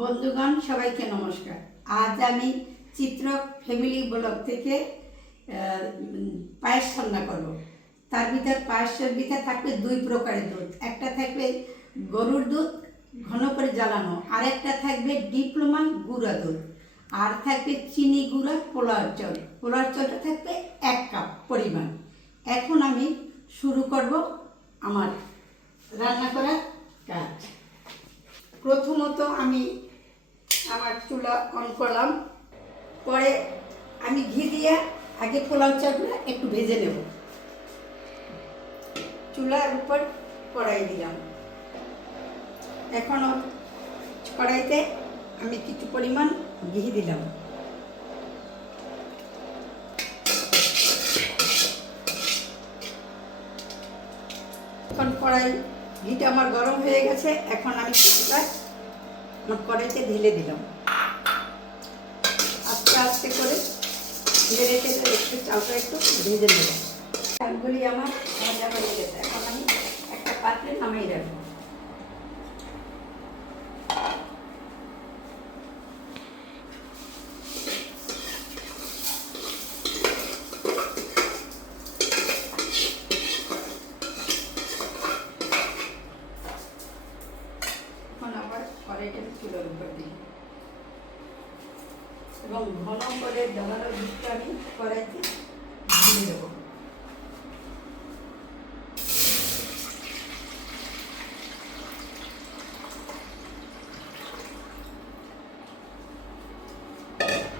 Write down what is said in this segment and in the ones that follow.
বন্ধুগণ সবাইকে নমস্কার। আজ আমি চিত্রক ফ্যামিলি ব্লগ থেকে পায়েস রান্না করব। তার ভিতর পায়েসের ভিতরে থাকবে দুই প্রকারের দুধ। একটা থাকবে গরুর দুধ ঘন করে জ্বালানো, আর একটা থাকবে ডিপ্লোমা গুঁড়া দুধ, আর থাকবে চিনি গুঁড়া পোলার চাল। পোলার চালটা থাকবে 1 কাপ পরিমাণ। এখন আমি শুরু করব আমার রান্না করার কাজ। প্রথমত আমি আমার চুলা অন করলাম, পরে আমি ঘি দিয়ে আগে পোলাও চালগুলো একটু ভেজে নেব। চুলার উপর কড়াই দিলাম। এখনও কড়াইতে আমি কিছু পরিমাণ ঘি দিলাম। এখন কড়াই ঘিটা আমার গরম হয়ে গেছে। এখন আমি কিছুটা আমার কড়াইতে ঢেলে দিলাম। আস্তে আস্তে করে ঢেলে ঢেলে একটু চালটা একটু ভেজে নেব। চালগুলি আমার ভাজা হয়ে গেছে। এখন আমি একটা পাত্রে নামিয়ে রাখবো। এখন আবার কড়াইটা চুলার উপর দিই এবং ঘন করে জ্বালানোর দুধটা আমি কড়াইতে ঢেলে দেবো।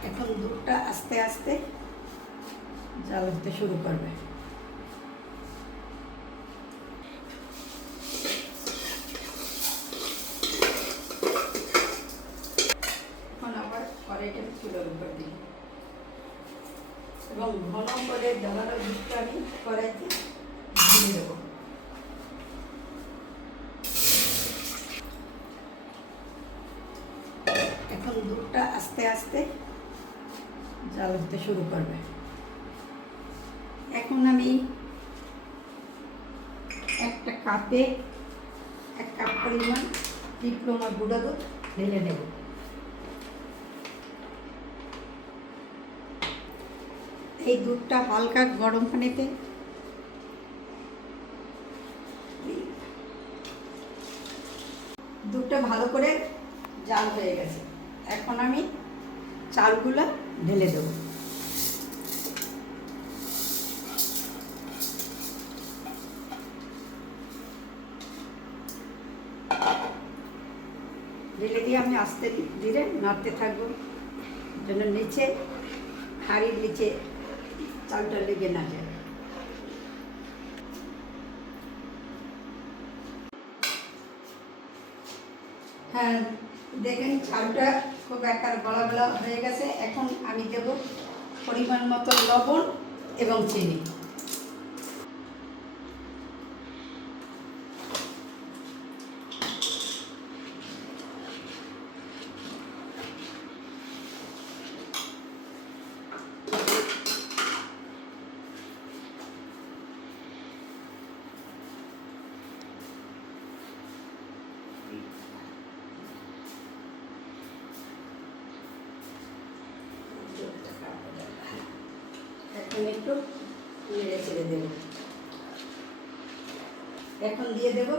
এখন দুধটা আস্তে আস্তে জাল হতে শুরু করবে। এখন আবার কড়াইটা চুলার উপর দিই এবং ঘন করে জ্বালানোর দুধটা আমি কড়াইতে ঢেলে দেবো। এখন দুধটা আস্তে আস্তে জাল হতে শুরু করবে। এখন আমি একটা কাপে 1 কাপ পরিমাণ ডিপ্লোমা গুঁড়া দুধ ঢেলে নেব। এই দুধটা হালকা গরম পানিতে দুধটা ভালো করে জাল হয়ে গেছে। এখন আমি চালগুলো ঢেলে দেব। ঢেলে দিয়ে আমি আস্তে ধীরে নাড়তে থাকবো, যেন নিচে হাঁড়ির নিচে চালটা লেগে না যায়। হ্যাঁ, দেখেন চালটা খুব একবার গলা গলা হয়ে গেছে। এখন আমি দেব পরিমাণ মতো লবণ এবং চিনি। এখন একটু নেড়ে ছেড়ে দেব। এখন দিয়ে দেব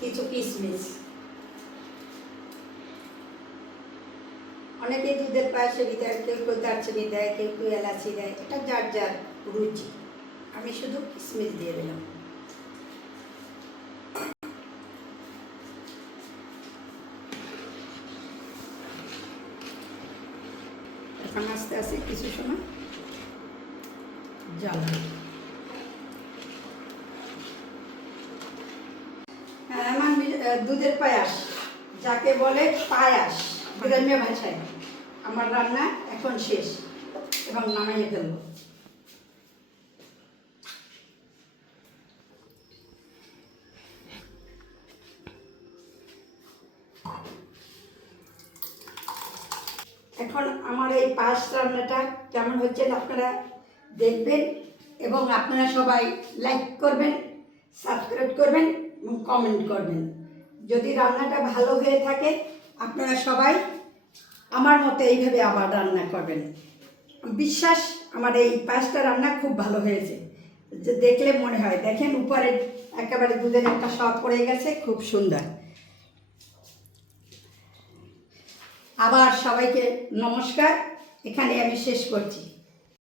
কিছু কিশমিশ। অনেকে দুধের পায়েসে দেয়, কেউ কেউ দারচিনি দেয়, কেউ কেউ এলাচি দেয়। এটা যার যার রুচি। আমি শুধু কিশমিশ দিয়ে দিলাম। এখন আস্তে আস্তে কিছু সময় জাল। হ্যাঁ, আমার দুধের পায়াস, যাকে বলে পায়াস গ্রাম্য ভাষায়, আমার রান্না এখন শেষ এবং নামিয়ে ফেলব। এখন আমার এই পায়েস রান্নাটা কেমন হচ্ছে আপনারা দেখবেন এবং আপনারা সবাই লাইক করবেন, সাবস্ক্রাইব করবেন এবং কমেন্ট করবেন। যদি রান্নাটা ভালো হয়ে থাকে আপনারা সবাই আমার মতো এইভাবে আবার রান্না করবেন। বিশ্বাস আমার এই পায়েসটা রান্না খুব ভালো হয়েছে, যে দেখলে মনে হয়। দেখেন উপরে একেবারে দুধের একটা স্বাদ পড়ে গেছে, খুব সুন্দর। আবার সবাইকে নমস্কার, এখানে আমি শেষ করছি।